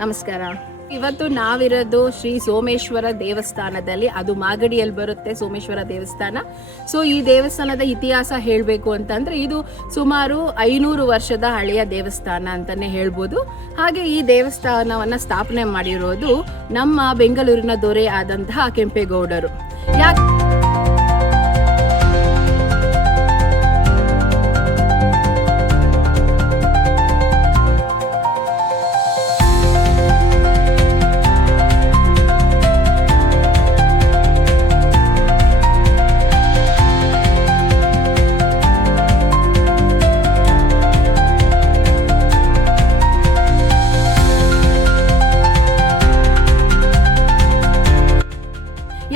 ನಮಸ್ಕಾರ. ಇವತ್ತು ನಾವಿರೋದು ಶ್ರೀ ಸೋಮೇಶ್ವರ ದೇವಸ್ಥಾನದಲ್ಲಿ. ಅದು ಮಾಗಡಿಯಲ್ಲಿ ಬರುತ್ತೆ ಸೋಮೇಶ್ವರ ದೇವಸ್ಥಾನ. ಸೊ ಈ ದೇವಸ್ಥಾನದ ಇತಿಹಾಸ ಹೇಳಬೇಕು ಅಂತಂದರೆ ಇದು ಸುಮಾರು 500 ವರ್ಷದ ಹಳೆಯ ದೇವಸ್ಥಾನ ಅಂತಲೇ ಹೇಳ್ಬೋದು. ಹಾಗೆ ಈ ದೇವಸ್ಥಾನವನ್ನು ಸ್ಥಾಪನೆ ಮಾಡಿರೋದು ನಮ್ಮ ಬೆಂಗಳೂರಿನ ದೊರೆ ಆದಂತಹ ಕೆಂಪೇಗೌಡರು.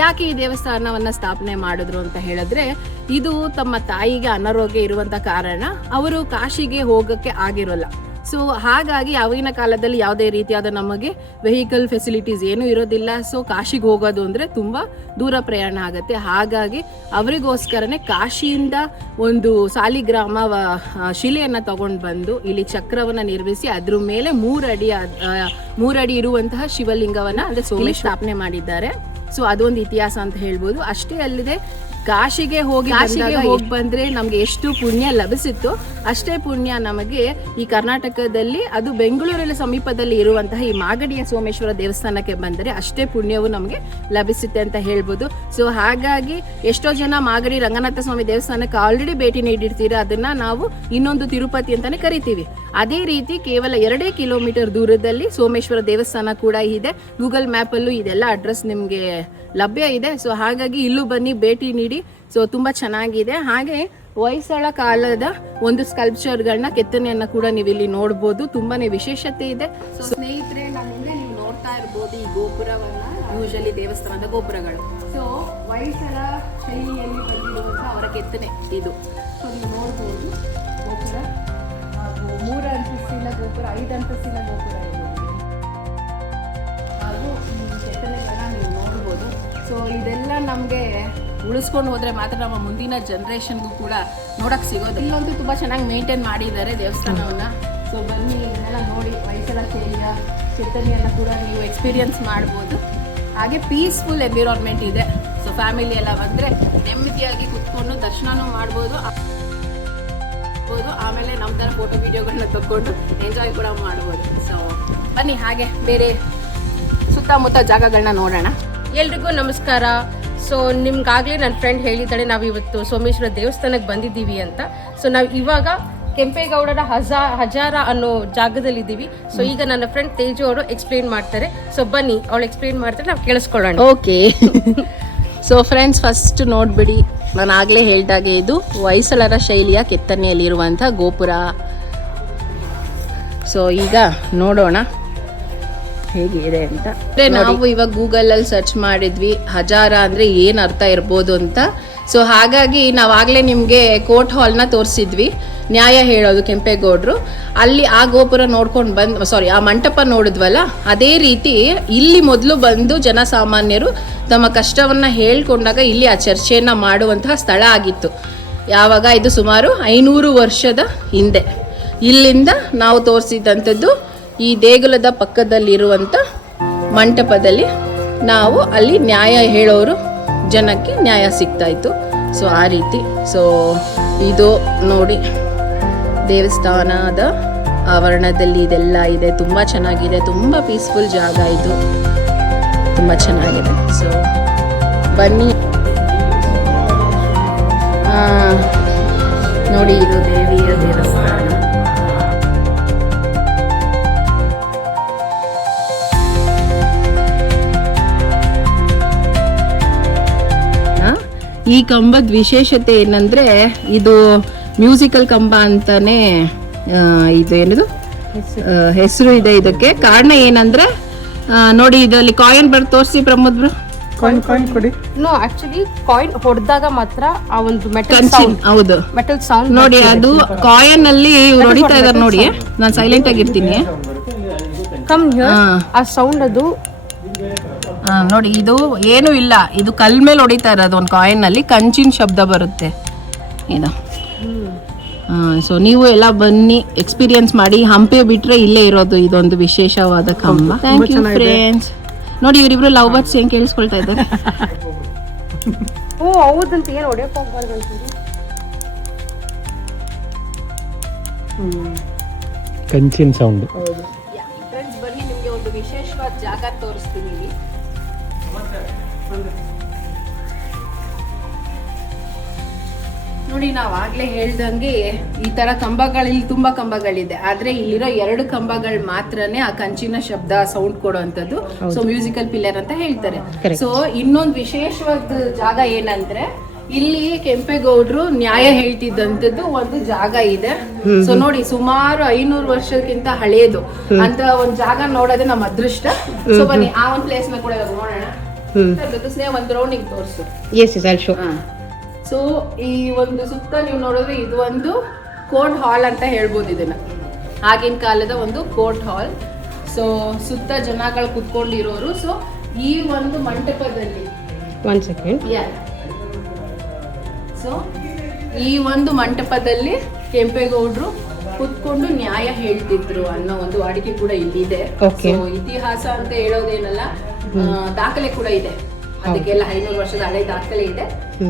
ಯಾಕೆ ಈ ದೇವಸ್ಥಾನವನ್ನು ಸ್ಥಾಪನೆ ಮಾಡಿದ್ರು ಅಂತ ಹೇಳಿದ್ರೆ, ಇದು ತಮ್ಮ ತಾಯಿಗೆ ಅನಾರೋಗ್ಯ ಇರುವಂಥ ಕಾರಣ ಅವರು ಕಾಶಿಗೆ ಹೋಗೋಕ್ಕೆ ಆಗಿರೋಲ್ಲ. ಸೊ ಹಾಗಾಗಿ ಆವಾಗಿನ ಕಾಲದಲ್ಲಿ ಯಾವುದೇ ರೀತಿಯಾದ ನಮಗೆ ವೆಹಿಕಲ್ ಫೆಸಿಲಿಟೀಸ್ ಏನೂ ಇರೋದಿಲ್ಲ. ಸೊ ಕಾಶಿಗೆ ಹೋಗೋದು ಅಂದರೆ ತುಂಬ ದೂರ ಪ್ರಯಾಣ ಆಗುತ್ತೆ. ಹಾಗಾಗಿ ಅವರಿಗೋಸ್ಕರನೇ ಕಾಶಿಯಿಂದ ಒಂದು ಸಾಲಿಗ್ರಾಮ ಶಿಲೆಯನ್ನು ತಗೊಂಡು ಬಂದು ಇಲ್ಲಿ ಚಕ್ರವನ್ನು ನಿರ್ಮಿಸಿ ಅದ್ರ ಮೇಲೆ 3 ಅಡಿ ಇರುವಂತಹ ಶಿವಲಿಂಗವನ್ನು ಅಂದರೆ ಸೋಮೇಶ್ವರ ಸ್ಥಾಪನೆ ಮಾಡಿದ್ದಾರೆ. ಸೊ ಅದೊಂದು ಇತಿಹಾಸ ಅಂತ ಹೇಳ್ಬೋದು. ಅಷ್ಟೇ ಅಲ್ಲದೆ ಕಾಶಿಗೆ ಹೋಗಿ ಬಂದರೆ ನಮಗೆ ಎಷ್ಟು ಪುಣ್ಯ ಲಭಿಸಿತ್ತು, ಅಷ್ಟೇ ಪುಣ್ಯ ನಮಗೆ ಈ ಕರ್ನಾಟಕದಲ್ಲಿ ಅದು ಬೆಂಗಳೂರಲ್ಲಿ ಸಮೀಪದಲ್ಲಿ ಇರುವಂತಹ ಈ ಮಾಗಡಿಯ ಸೋಮೇಶ್ವರ ದೇವಸ್ಥಾನಕ್ಕೆ ಬಂದರೆ ಅಷ್ಟೇ ಪುಣ್ಯವು ನಮಗೆ ಲಭಿಸುತ್ತೆ ಅಂತ ಹೇಳ್ಬೋದು. ಸೊ ಹಾಗಾಗಿ ಎಷ್ಟೋ ಜನ ಮಾಗಡಿ ರಂಗನಾಥ ಸ್ವಾಮಿ ದೇವಸ್ಥಾನಕ್ಕೆ ಆಲ್ರೆಡಿ ಭೇಟಿ ನೀಡಿರ್ತೀರ, ಅದನ್ನು ನಾವು ಇನ್ನೊಂದು ತಿರುಪತಿ ಅಂತಲೇ ಕರಿತೀವಿ. ಅದೇ ರೀತಿ ಕೇವಲ 2 ಕಿಲೋಮೀಟರ್ ದೂರದಲ್ಲಿ ಸೋಮೇಶ್ವರ ದೇವಸ್ಥಾನ ಕೂಡ ಇದೆ. ಗೂಗಲ್ ಮ್ಯಾಪಲ್ಲೂ ಇದೆಲ್ಲ ಅಡ್ರೆಸ್ ನಿಮಗೆ ಲಭ್ಯ ಇದೆ. ಸೊ ಹಾಗಾಗಿ ಇಲ್ಲೂ ಬನ್ನಿ, ಭೇಟಿ ನೀಡಿ. ಸೊ ತುಂಬ ಚೆನ್ನಾಗಿದೆ. ಹಾಗೆ ಹೊಯ್ಸಳ ಕಾಲದ ಒಂದು ಸ್ಕಲ್ಪ್ಚರ್ಗಳನ್ನ ಕೆತ್ತನೆಯನ್ನು ಕೂಡ ನೀವು ಇಲ್ಲಿ ನೋಡ್ಬೋದು. ತುಂಬಾನೇ ವಿಶೇಷತೆ ಇದೆ. ಸೊ ಸ್ನೇಹಿತರೆ, ನಮ್ಮಿಂದ ನೀವು ನೋಡ್ತಾ ಇರ್ಬೋದು ಈ ಗೋಪುರವನ್ನ. ಯೂಶಲಿ ದೇವಸ್ಥಾನದ ಗೋಪುರಗಳು ಸೊ ಹೊಯ್ಸಳ ಶೈಲಿಯಲ್ಲಿ ಬಂದಿರುವಂತಹ ಅವರ ಕೆತ್ತನೆ ಇದು. ಸೊ ನೀವು ನೋಡ್ಬೋದು ಗೋಪುರ 3 ಅಂತಸ್ತಿನ ಗೋಪುರ, 5 ಅಂತಸ್ತಿನ ಗೋಪುರ ಇರ್ಬೋದು. ಹಾಗೂ ಕೆತ್ತನೆಗಳನ್ನ ನೀವು ನೋಡ್ಬೋದು. ಸೊ ಇದೆಲ್ಲ ನಮಗೆ ಉಳಿಸ್ಕೊಂಡು ಹೋದರೆ ಮಾತ್ರ ನಮ್ಮ ಮುಂದಿನ ಜನ್ರೇಷನ್ಗೂ ಕೂಡ ನೋಡೋಕ್ಕೆ ಸಿಗೋದು. ಇಲ್ಲಂತೂ ತುಂಬ ಚೆನ್ನಾಗಿ ಮೇಂಟೈನ್ ಮಾಡಿದ್ದಾರೆ ದೇವಸ್ಥಾನವನ್ನು. ಸೊ ಬನ್ನಿ, ಇದನ್ನೆಲ್ಲ ನೋಡಿ ಹೊಯ್ಸಳ ಶೈಲಿಯ ಕೆತ್ತನೆಯನ್ನು ಕೂಡ ನೀವು ಎಕ್ಸ್ಪೀರಿಯನ್ಸ್ ಮಾಡ್ಬೋದು. ಹಾಗೆ ಪೀಸ್ಫುಲ್ ಎನ್ವಿರಾನ್ಮೆಂಟ್ ಇದೆ. ಸೊ ಫ್ಯಾಮಿಲಿ ಎಲ್ಲ ಬಂದರೆ ನೆಮ್ಮದಿಯಾಗಿ ಕುತ್ಕೊಂಡು ದರ್ಶನನೂ ಮಾಡ್ಬೋದು. ಆಮೇಲೆ ನಮ್ಮ ಥರ ಫೋಟೋ ವಿಡಿಯೋಗಳನ್ನ ತಗೊಂಡು ಎಂಜಾಯ್ ಕೂಡ ಮಾಡ್ಬೋದು. ಸೊ ಬನ್ನಿ, ಹಾಗೆ ಬೇರೆ ಸುತ್ತಮುತ್ತ ಜಾಗಗಳನ್ನ ನೋಡೋಣ. ಎಲ್ರಿಗೂ ನಮಸ್ಕಾರ. ಸೊ ನಿಮ್ಗಾಗಲೇ ನನ್ನ ಫ್ರೆಂಡ್ ಹೇಳಿದ್ದಾಳೆ ನಾವು ಇವತ್ತು ಸೋಮೇಶ್ವರ ದೇವಸ್ಥಾನಕ್ಕೆ ಬಂದಿದ್ದೀವಿ ಅಂತ. ಸೊ ನಾವು ಇವಾಗ ಕೆಂಪೇಗೌಡರ ಹಜಾರ ಅನ್ನೋ ಜಾಗದಲ್ಲಿದ್ದೀವಿ. ಸೊ ಈಗ ನನ್ನ ಫ್ರೆಂಡ್ ತೇಜು ಅವರು ಎಕ್ಸ್ಪ್ಲೇನ್ ಮಾಡ್ತಾರೆ. ಸೊ ಬನ್ನಿ, ಅವಳು ಎಕ್ಸ್ಪ್ಲೇನ್ ಮಾಡ್ತಾರೆ, ನಾವು ಕೇಳಿಸ್ಕೊಳ್ಳೋಣ. ಓಕೆ. ಸೊ ಫ್ರೆಂಡ್ಸ್, ಫಸ್ಟ್ ನೋಡ್ಬಿಡಿ, ನಾನು ಆಗಲೇ ಹೇಳ್ದಾಗೆ ಇದು ಹೊಯ್ಸಳರ ಶೈಲಿಯ ಕೆತ್ತನೆಯಲ್ಲಿರುವಂಥ ಗೋಪುರ. ಸೊ ಈಗ ನೋಡೋಣ ಹೇಗಿದೆ ಅಂತ. ನಾವು ಇವಾಗ ಗೂಗಲಲ್ಲಿ ಸರ್ಚ್ ಮಾಡಿದ್ವಿ ಹಜಾರ ಅಂದರೆ ಏನು ಅರ್ಥ ಇರ್ಬೋದು ಅಂತ. ಸೊ ಹಾಗಾಗಿ ನಾವಾಗಲೇ ನಿಮಗೆ ಕೋರ್ಟ್ ಹಾಲ್ನ ತೋರಿಸಿದ್ವಿ, ನ್ಯಾಯ ಹೇಳೋದು ಕೆಂಪೇಗೌಡರು. ಅಲ್ಲಿ ಆ ಗೋಪುರ ನೋಡ್ಕೊಂಡು ಆ ಮಂಟಪ ನೋಡಿದ್ವಲ್ಲ, ಅದೇ ರೀತಿ ಇಲ್ಲಿ ಮೊದಲು ಬಂದು ಜನಸಾಮಾನ್ಯರು ತಮ್ಮ ಕಷ್ಟವನ್ನು ಹೇಳ್ಕೊಂಡಾಗ ಇಲ್ಲಿ ಆ ಚರ್ಚೆಯನ್ನು ಮಾಡುವಂತಹ ಸ್ಥಳ ಆಗಿತ್ತು. ಯಾವಾಗ? ಇದು ಸುಮಾರು 500 ವರ್ಷದ ಹಿಂದೆ. ಇಲ್ಲಿಂದ ನಾವು ತೋರಿಸಿದಂಥದ್ದು ಈ ದೇಗುಲದ ಪಕ್ಕದಲ್ಲಿರುವಂಥ ಮಂಟಪದಲ್ಲಿ ನಾವು ಅಲ್ಲಿ ನ್ಯಾಯ ಹೇಳೋರು ಜನಕ್ಕೆ ನ್ಯಾಯ ಸಿಗ್ತಾಯಿತ್ತು. ಸೊ ಆ ರೀತಿ. ಸೊ ಇದು ನೋಡಿ ದೇವಸ್ಥಾನದ ಆವರಣದಲ್ಲಿ ಇದೆಲ್ಲ ಇದೆ. ತುಂಬ ಚೆನ್ನಾಗಿದೆ, ತುಂಬ ಪೀಸ್ಫುಲ್ ಜಾಗ ಇದು, ತುಂಬ ಚೆನ್ನಾಗಿದೆ. ಸೊ ಬನ್ನಿ, ನೋಡಿ ಇದು ದೇವಿಯ ದೇವಸ್ಥಾನ. ಈ ಕಂಬದ ವಿಶೇಷತೆ ಏನಂದ್ರೆ ಇದು ಮ್ಯೂಸಿಕಲ್ ಕಂಬ ಅಂತಾನೆ ಇದೇನಿದು ಹೆಸರು ಇದೆ ಇದಕ್ಕೆ. ಕಾರಣ ಏನಂದ್ರೆ ನೋಡಿ, ಇದರಲ್ಲಿ ಕಾಯಿನ್ ಬರ್ ತೋರಿಸಿ ಪ್ರಮೋದ್ ಬ್ರೋ. ಕಾಯಿನ್ ಕೊಡಿ. ನೋ, ಆಕ್ಚುಲಿ ಕಾಯಿನ್ ಹೊಡೆದಾಗ ಮಾತ್ರ ಆ ಒಂದು ಮೆಟಲ್ ಸೌಂಡ್. ಹೌದು, ಮೆಟಲ್ ಸೌಂಡ್ ನೋಡಿ. ಅದು ಕಾಯಿನ್ ಅಲ್ಲಿ ಇವ್ರು ಹೊಡಿತಾ ಇದಾರೆ ನೋಡಿ. ನಾನು ಸೈಲೆಂಟ್ ಆಗಿರ್ತೀನಿ. Come here. ಆ ಸೌಂಡ್ ಅದು ನೋಡಿ, ಇದು ಏನು ಇಲ್ಲ, ಇದು ಕಲ್ ಮೇಲೆ ಹೊಡಿತಾ ಇರೋದು. ಒಂದು ಕಾಯಿನ್ ಅಲ್ಲಿ ಕಂಚಿನ ಶಬ್ದ ಬರುತ್ತೆ ಇದು. ಸೊ ನೀವು ಎಲ್ಲ ಬನ್ನಿ ಎಕ್ಸ್ಪೀರಿಯನ್ಸ್ ಮಾಡಿ. ಹಂಪೆ ಬಿಟ್ರೆ ಇಲ್ಲೇ ಇರೋದು ಇದೊಂದು ವಿಶೇಷವಾದ ಕಂಬ. Thank you friends. ನೋಡಿ ಇವರಿಬ್ರು ಲವ್ ಬರ್ಡ್ಸ್ ಹೆಂಗ್ ಕೇಳಿಸ್ಕೊಳ್ತಾ ಇದ್ದಾರೆ. ಓ ಹೌದಂತ ಏನು ಹೊಡೆಯಕ್ಕೆ ಹೋಗ್ಬಾರ್ದು ಅಂತೀರಿ. ಕಂಚಿನ ಸೌಂಡ್. ಫ್ರೆಂಡ್ಸ್ ಬನ್ನಿ, ನಿಮಗೆ ಒಂದು ವಿಶೇಷವಾದ ಜಾಗ ತೋರಿಸ್ತೀನಿ ಇಲ್ಲಿ. ನೋಡಿ, ನಾವು ಆಗ್ಲೇ ಹೇಳ್ದಂಗೆ ಈ ತರ ಕಂಬಗಳಲ್ಲಿ ತುಂಬಾ ಕಂಬಗಳಿದೆ, ಆದ್ರೆ ಇಲ್ಲಿರೋ 2 ಕಂಬಗಳು ಮಾತ್ರನೇ ಆ ಕಂಚಿನ ಶಬ್ದ ಸೌಂಡ್ ಕೊಡುವಂತದ್ದು. ಸೊ ಮ್ಯೂಸಿಕಲ್ ಪಿಲ್ಲರ್ ಅಂತ ಹೇಳ್ತಾರೆ. ಸೊ ಇನ್ನೊಂದು ವಿಶೇಷವಾದ ಜಾಗ ಏನಂದ್ರೆ, ಇಲ್ಲಿ ಕೆಂಪೇಗೌಡರು ನ್ಯಾಯ ಹೇಳ್ತಿದ್ದಂಥದ್ದು ಒಂದು ಜಾಗ ಇದೆ. ಸೊ ನೋಡಿ, ಸುಮಾರು 500 ವರ್ಷಕ್ಕಿಂತ ಹಳೇದು ಅಂತ ಒಂದು ಜಾಗ ನೋಡೋದೇ ನಮ್ಮ ಅದೃಷ್ಟ. ಸೊ ಬನ್ನಿ, ಆ ಒಂದು ಪ್ಲೇಸ್ ನ ಕೂಡ ಇವಾಗ ನೋಡೋಣ. ಸ್ನೇಹ ಒಂದು ರೌಂಡಿಂಗ್ ತೋರಿಸು. ಸೊ ಈ ಒಂದು ಸುತ್ತ ನೀವು ನೋಡಿದ್ರೆ ಇದು ಒಂದು ಕೋರ್ಟ್ ಹಾಲ್ ಅಂತ ಹೇಳ್ಬೋದು ಇದನ್ನ. ಆಗಿನ ಕಾಲದ ಒಂದು ಕೋರ್ಟ್ ಹಾಲ್. ಸೊ ಸುತ್ತ ಜನಗಳು ಕುತ್ಕೊಂಡಿರೋರು. ಸೊ ಈ ಒಂದು ಮಂಟಪದಲ್ಲಿ ಸೊ ಈ ಒಂದು ಮಂಟಪದಲ್ಲಿ ಕೆಂಪೇಗೌಡರು ಕುತ್ಕೊಂಡು ನ್ಯಾಯ ಹೇಳ್ತಿದ್ರು ಅನ್ನೋ ಒಂದು ವಾಡಿಕೆ ಕೂಡ ಇಲ್ಲಿದೆ. ಸೊ ಇತಿಹಾಸ ಅಂತ ಹೇಳೋದೇನಲ್ಲ, ದಾಖಲೆ ಕೂಡ ಇದೆ. ಅದಕ್ಕೆಲ್ಲ 500 ವರ್ಷದ ಹಳೆ ದಾಖಲೆ ಇದೆ.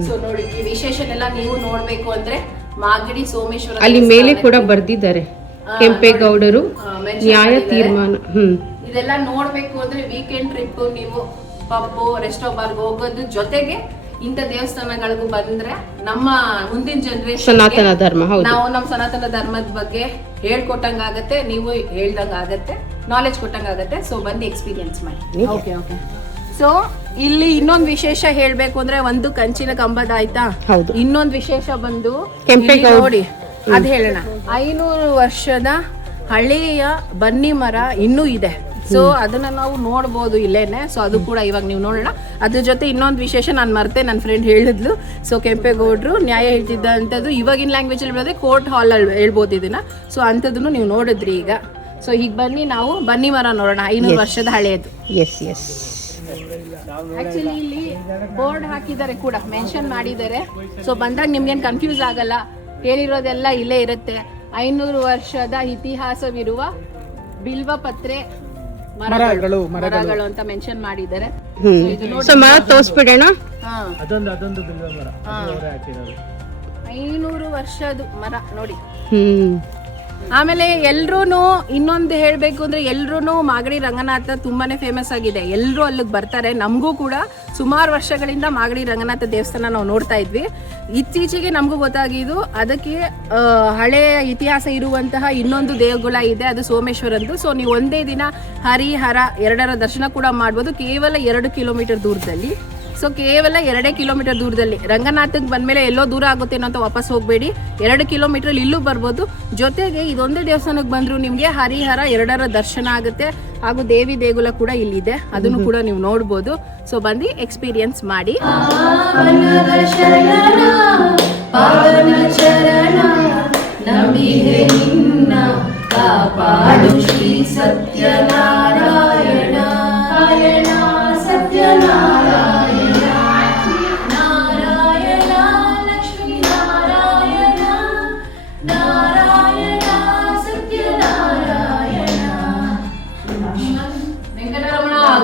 ಸೊ ನೋಡಿ, ಈ ವಿಶೇಷನೆಲ್ಲ ನೀವು ನೋಡ್ಬೇಕು ಅಂದ್ರೆ ಮಾಗಡಿ ಸೋಮೇಶ್ವರ ಅಲ್ಲಿ ಮೇಲೆ ಕೂಡ ಬರ್ದಿದ್ದಾರೆ ಕೆಂಪೇಗೌಡರು ನ್ಯಾಯ ತೀರ್ಮಾನ. ಇದೆಲ್ಲ ನೋಡ್ಬೇಕು ಅಂದ್ರೆ ವೀಕೆಂಡ್ ಟ್ರಿಪ್ ನೀವು ಪಬ್ಬು ರೆಸ್ಟೋ ಬಾರ್ಗ್ ಹೋಗೋದ್ರ ಜೊತೆಗೆ ಇಂಥ ದೇವಸ್ಥಾನಗಳಿಗೂ ಬಂದ್ರೆ ನಮ್ಮ ಮುಂದಿನ ಜನರೇಷನ್ ಸನಾತನ ಧರ್ಮ, ನಾವು ನಮ್ಮ ಸನಾತನ ಧರ್ಮದ ಬಗ್ಗೆ ಹೇಳ್ಕೊಟ್ಟಂಗಾಗತ್ತೆ, ನೀವು ಹೇಳ್ದಂಗಾಗತ್ತೆ, ನಾಲೆಜ್ ಕೊಟ್ಟಂಗಾಗತ್ತೆ. ಸೊ ಬಂದು ಎಕ್ಸ್ಪೀರಿಯನ್ಸ್ ಮಾಡಿ. Okay okay. ಸೊ ಇಲ್ಲಿ ಇನ್ನೊಂದು ವಿಶೇಷ ಹೇಳ್ಬೇಕು ಅಂದ್ರೆ, ಒಂದು ಕಂಚಿನ ಕಂಬದ ಆಯ್ತಾ, ಇನ್ನೊಂದು ವಿಶೇಷ ಬಂದು ನೋಡಿ ಅದ್ ಹೇಳೋಣ, 500 ವರ್ಷದ ಹಳೆಯ ಬನ್ನಿ ಮರ ಇನ್ನೂ ಇದೆ. ಸೊ ಅದನ್ನ ನಾವು ನೋಡ್ಬೋದು ಇಲ್ಲೇನೆ. ಸೊ ಅದು ಕೂಡ ಇವಾಗ ನೀವು ನೋಡೋಣ. ಅದ್ರ ಜೊತೆ ಇನ್ನೊಂದು ವಿಶೇಷ ನಾನು ಮರ್ತೆ, ನನ್ನ ಫ್ರೆಂಡ್ ಹೇಳಿದ್ಲು. ಸೊ ಕೆಂಪೇಗೌಡರು ನ್ಯಾಯ ಹೇಳ್ತಿದ್ದಂಥದ್ದು ಇವಾಗಿನ ಲ್ಯಾಂಗ್ವೇಜ್ ಅಲ್ಲಿ ಹೇಳಿದ್ರೆ ಕೋರ್ಟ್ ಹಾಲ್ ಅಲ್ಲಿ ಹೇಳ್ಬೋದು ಇದನ್ನ. ಸೊ ಅಂಥದ್ದನ್ನು ನೀವು ನೋಡಿದ್ರಿ ಈಗ. ಸೊ ಈಗ ಬನ್ನಿ ನಾವು ಬನ್ನಿ ಮರ ನೋಡೋಣ, 500 ವರ್ಷದ ಹಳೆಯದು. ಆಕ್ಚುಲಿ ಇಲ್ಲಿ ಬೋರ್ಡ್ ಹಾಕಿದ್ದಾರೆ ಕೂಡ, ಮೆನ್ಷನ್ ಮಾಡಿದ್ದಾರೆ. ಸೊ ಬಂದಾಗ ನಿಮ್ಗೇನು ಕನ್ಫ್ಯೂಸ್ ಆಗಲ್ಲ, ಹೇಳಿರೋದೆಲ್ಲ ಇಲ್ಲೇ ಇರುತ್ತೆ. 500 ವರ್ಷದ ಇತಿಹಾಸವಿರುವ ಬಿಲ್ವಪತ್ರೆ ಮರಗಳು ಅಂತ ಮೆನ್ಷನ್ ಮಾಡಿದ್ದಾರೆ. ಮರ ತೋರಿಸ್ಬಿಡೋಣ. 500 ವರ್ಷದ ಮರ ನೋಡಿ. ಆಮೇಲೆ ಎಲ್ರೂನು ಇನ್ನೊಂದು ಹೇಳ್ಬೇಕು ಅಂದ್ರೆ, ಎಲ್ರೂನು ಮಾಗಡಿ ರಂಗನಾಥ ತುಂಬಾನೇ ಫೇಮಸ್ ಆಗಿದೆ. ಎಲ್ಲರೂ ಅಲ್ಲಿಗೆ ಬರ್ತಾರೆ. ನಮಗೂ ಕೂಡ ಸುಮಾರು ವರ್ಷಗಳಿಂದ ಮಾಗಡಿ ರಂಗನಾಥ ದೇವಸ್ಥಾನ ನಾವು ನೋಡ್ತಾ ಇದ್ವಿ. ಇತ್ತೀಚೆಗೆ ನಮಗೂ ಗೊತ್ತಾಗಿದ್ದು ಅದಕ್ಕೆ ಹಳೆಯ ಇತಿಹಾಸ ಇರುವಂತಹ ಇನ್ನೊಂದು ದೇಗುಲ ಇದೆ, ಅದು ಸೋಮೇಶ್ವರಂದು. ಸೊ ನೀವು ಒಂದೇ ದಿನ ಹರಿಹರ 2ರ ದರ್ಶನ ಕೂಡ ಮಾಡ್ಬೋದು, ಕೇವಲ 2 ಕಿಲೋಮೀಟರ್ ದೂರದಲ್ಲಿ. ಸೊ ಕೇವಲ 2 ಕಿಲೋಮೀಟರ್ ದೂರದಲ್ಲಿ. ರಂಗನಾಥಕ್ಕೆ ಬಂದ್ಮೇಲೆ ಎಲ್ಲೋ ದೂರ ಆಗುತ್ತೆ ಅಂತ ವಾಪಸ್ ಹೋಗಬೇಡಿ, 2 ಕಿಲೋಮೀಟರ್ ಇಲ್ಲೂ ಬರ್ಬೋದು. ಜೊತೆಗೆ ಇದೊಂದೇ ದೇವಸ್ಥಾನಕ್ಕೆ ಬಂದ್ರು ನಿಮ್ಗೆ ಹರಿಹರ 2ರ ದರ್ಶನ ಆಗುತ್ತೆ, ಹಾಗೂ ದೇವಿ ದೇಗುಲ ಕೂಡ ಇಲ್ಲಿದೆ, ಅದನ್ನು ಕೂಡ ನೀವು ನೋಡ್ಬೋದು. ಸೊ ಬಂದು ಎಕ್ಸ್ಪೀರಿಯನ್ಸ್ ಮಾಡಿ.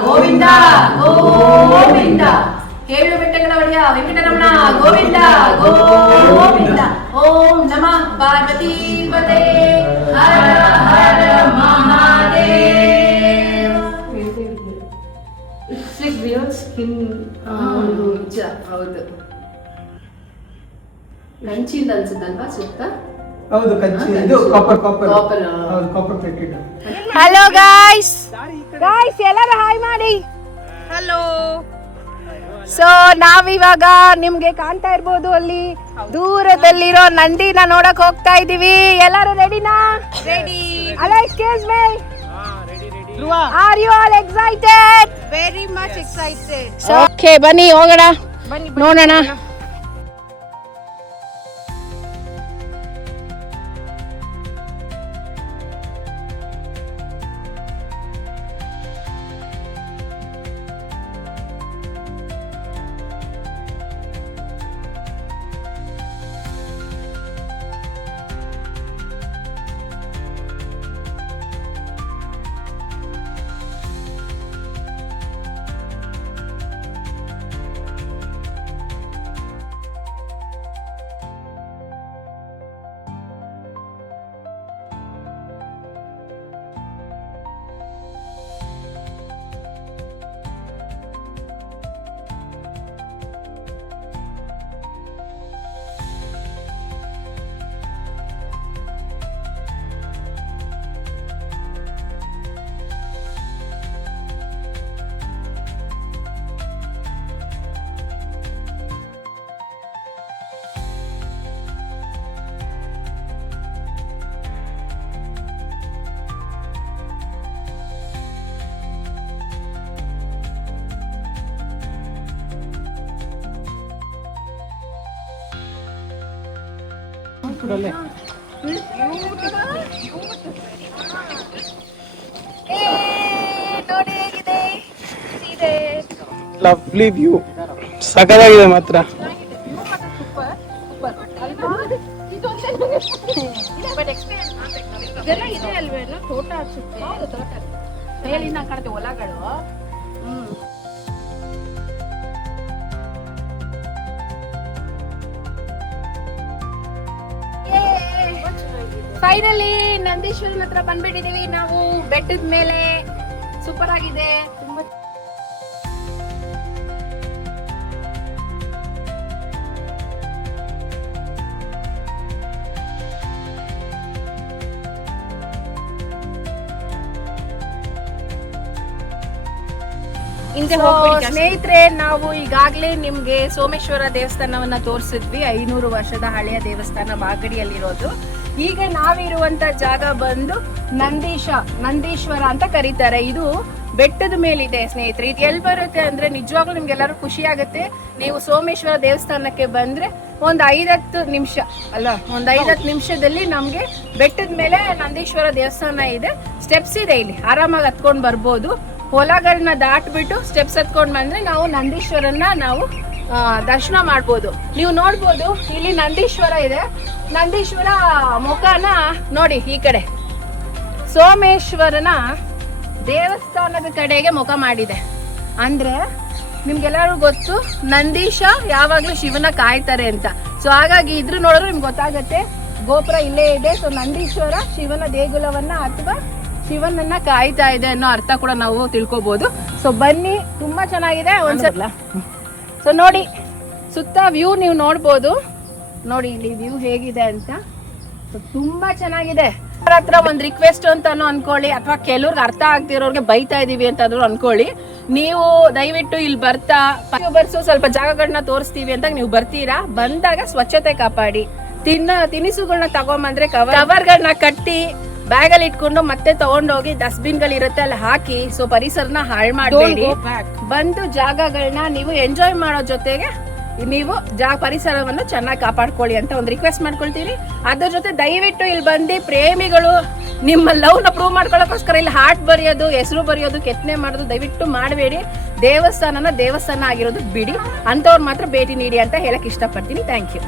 ಗೋವಿಂದ ಗೋವಿಂದ, ಹೇಳು ಬೆಟ್ಟಗಳ ಒಡೆಯ ವೆಂಕಟರಮಣ ಗೋವಿಂದ ಗೋವಿಂದ. ಓಂ ನಮಃ ಪಾರ್ವತಿ ಪದೇ, ಹರ ಹರ ಮಹಾದೇವ. ಹೌದು, ಕಂಚಿಂದ ಅನ್ಸುತ್ತಲ್ವಾ ಸುತ್ತ. ಹೌದು, ಇದು ಕಾಪರ್ ಪ್ಲೇಟೆಡ್. ಹಲೋ ಗಾಯ್ಸ್, ಎಲ್ಲರೂ ಹಾಯ್ ಮಾಡಿ. ಹಲೋ. ಸೊ ನಾವಿವಾಗ ನಿಮ್ಗೆ ಕಾಣ್ತಾ ಇರ್ಬೋದು, ಅಲ್ಲಿ ದೂರದಲ್ಲಿರೋ ನಂದಿನ ನೋಡಕ್ ಹೋಗ್ತಾ ಇದೀವಿ. ಎಲ್ಲರೂ ರೆಡಿನಾ? ರೆಡಿ. ಅಲ್ಲ, excuse me, are you all excited? Very much excited. Okay, ಬನ್ನಿ ಹೋಗೋಣ, ನೋಡೋಣ. ನೋಡಿ ಹೇಗಿದೆ ಸೀರೆ. ಲವ್ಲಿ ವ್ಯೂ ಸಗದಾಗಿದೆ ಮಾತ್ರ. ಇದೆಲ್ಲ ಇದೆ ಅಲ್ವೇನೋ, ತೋಟ ಅನ್ಸುತ್ತೆ. ತೋಟ ಮೇಲಿನ ಕಾಣುತ್ತೆ ಹೊಲಗಳು. ಫೈನಲಿ ನಂದೀಶ್ವರನ ಹತ್ರ ಬಂದ್ಬಿಟ್ಟಿದೀವಿ ನಾವು, ಬೆಟ್ಟದ ಮೇಲೆ. ಸೂಪರ್ ಆಗಿದೆ ತುಂಬಾ. ಸ್ನೇಹಿತರೆ, ನಾವು ಈಗಾಗಲೇ ನಿಮ್ಗೆ ಸೋಮೇಶ್ವರ ದೇವಸ್ಥಾನವನ್ನ ತೋರಿಸಿದ್ವಿ. 500 ವರ್ಷದ ಹಳೆಯ ದೇವಸ್ಥಾನ ಮಾಗಡಿಯಲ್ಲಿರೋದು. ಈಗ ನಾವಿರುವಂತ ಜಾಗ ಬಂದು ನಂದೀಶ್ವರ ಅಂತ ಕರೀತಾರೆ. ಇದು ಬೆಟ್ಟದ ಮೇಲಿದೆ ಸ್ನೇಹಿತರೆ. ಇದು ಎಲ್ಲಿ ಬರುತ್ತೆ ಅಂದ್ರೆ ನಿಜವಾಗ್ಲೂ ನಿಮ್ಗೆಲ್ಲರೂ ಖುಷಿ ಆಗುತ್ತೆ. ನೀವು ಸೋಮೇಶ್ವರ ದೇವಸ್ಥಾನಕ್ಕೆ ಬಂದ್ರೆ ಒಂದು 5-10 ನಿಮಿಷ ಅಲ್ಲ, ಒಂದು 5-10 ನಿಮಿಷದಲ್ಲಿ ನಮ್ಗೆ ಬೆಟ್ಟದ ಮೇಲೆ ನಂದೀಶ್ವರ ದೇವಸ್ಥಾನ ಇದೆ. ಸ್ಟೆಪ್ಸ್ ಇದೆ, ಇಲ್ಲಿ ಆರಾಮಾಗಿ ಹತ್ಕೊಂಡ್ ಬರ್ಬೋದು. ಹೊಲಗಳನ್ನ ದಾಟ್ಬಿಟ್ಟು ಸ್ಟೆಪ್ಸ್ ಹತ್ಕೊಂಡ್ ಬಂದ್ರೆ ನಾವು ನಂದೀಶ್ವರನ್ನ ನಾವು ದರ್ಶನ ಮಾಡ್ಬೋದು. ನೀವು ನೋಡ್ಬೋದು ಇಲ್ಲಿ ನಂದೀಶ್ವರ ಇದೆ. ನಂದೀಶ್ವರ ಮುಖನ ನೋಡಿ, ಈ ಕಡೆ ಸೋಮೇಶ್ವರನ ದೇವಸ್ಥಾನದ ಕಡೆಗೆ ಮುಖ ಮಾಡಿದೆ. ಅಂದ್ರೆ ನಿಮ್ಗೆಲ್ಲರೂ ಗೊತ್ತು, ನಂದೀಶ ಯಾವಾಗ್ಲೂ ಶಿವನ ಕಾಯ್ತಾರೆ ಅಂತ. ಸೊ ಹಾಗಾಗಿ ಇದ್ರ ನೋಡಿದ್ರೆ ನಿಮ್ಗೆ ಗೊತ್ತಾಗತ್ತೆ. ಗೋಪುರ ಇಲ್ಲೇ ಇದೆ. ಸೊ ನಂದೀಶ್ವರ ಶಿವನ ದೇಗುಲವನ್ನ ಅಥವಾ ಶಿವನನ್ನ ಕಾಯ್ತಾ ಇದೆ ಅನ್ನೋ ಅರ್ಥ ಕೂಡ ನಾವು ತಿಳ್ಕೊಬಹುದು. ಸೊ ಬನ್ನಿ, ತುಂಬಾ ಚೆನ್ನಾಗಿದೆ ಒಂದ್ಸಲ. ಸೊ ನೋಡಿ, ಸುತ್ತ ವ್ಯೂ ನೀವು ನೋಡ್ಬೋದು. ನೋಡಿ ಇಲ್ಲಿ ವ್ಯೂ ಹೇಗಿದೆ ಅಂತ. ತುಂಬಾ ಚೆನ್ನಾಗಿದೆ. ಹತ್ರ ಒಂದ್ ರಿಕ್ವೆಸ್ಟ್ ಅಂತಾನು ಅನ್ಕೊಳ್ಳಿ, ಅಥವಾ ಕೆಲವ್ರಿಗೆ ಅರ್ಥ ಆಗ್ತಿರೋರ್ಗೆ ಬೈತಾ ಇದೀವಿ ಅಂತಾದ್ರು ಅನ್ಕೊಳ್ಳಿ. ನೀವು ದಯವಿಟ್ಟು ಇಲ್ಲಿ ಬರ್ತಾ ಬರ್ಸು ಸ್ವಲ್ಪ ಜಾಗಗಳನ್ನ ತೋರಿಸ್ತೀವಿ ಅಂತ ನೀವು ಬರ್ತೀರಾ. ಬಂದಾಗ ಸ್ವಚ್ಛತೆ ಕಾಪಾಡಿ. ತಿನಿಸುಗಳನ್ನ ತಗೊಂಬಂದ್ರೆ ಕವರ್ಗಳನ್ನ ಕಟ್ಟಿ ಬ್ಯಾಗಲ್ಲಿ ಇಟ್ಕೊಂಡು ಮತ್ತೆ ತಗೊಂಡೋಗಿ ಡಸ್ಟ್ಬಿನ್ ಗಳು ಇರುತ್ತೆ ಅಲ್ಲಿ ಹಾಕಿ. ಸೊ ಪರಿಸರನ ಹಾಳು ಮಾಡಬೇಡಿ. ಬಂದು ಜಾಗಗಳನ್ನ ನೀವು ಎಂಜಾಯ್ ಮಾಡೋ ಜೊತೆಗೆ ನೀವು ಪರಿಸರವನ್ನು ಚೆನ್ನಾಗಿ ಕಾಪಾಡ್ಕೊಳ್ಳಿ ಅಂತ ಒಂದು ರಿಕ್ವೆಸ್ಟ್ ಮಾಡ್ಕೊಳ್ತೀರಿ. ಅದ್ರ ಜೊತೆ ದಯವಿಟ್ಟು ಇಲ್ಲಿ ಬಂದು ಪ್ರೇಮಿಗಳು ನಿಮ್ಮ ಲವ್ ನ ಪ್ರೂವ್ ಮಾಡ್ಕೊಳ್ಳೋಕೋಸ್ಕರ ಇಲ್ಲಿ ಹಾರ್ಟ್ ಬರೆಯೋದು, ಹೆಸರು ಬರೆಯೋದು, ಕೆತ್ತನೆ ಮಾಡೋದು ದಯವಿಟ್ಟು ಮಾಡಬೇಡಿ. ದೇವಸ್ಥಾನ ಆಗಿರೋದು ಬಿಡಿ. ಅಂತವ್ರು ಮಾತ್ರ ಭೇಟಿ ನೀಡಿ ಅಂತ ಹೇಳಕ್ ಇಷ್ಟಪಡ್ತೀನಿ. Thank you.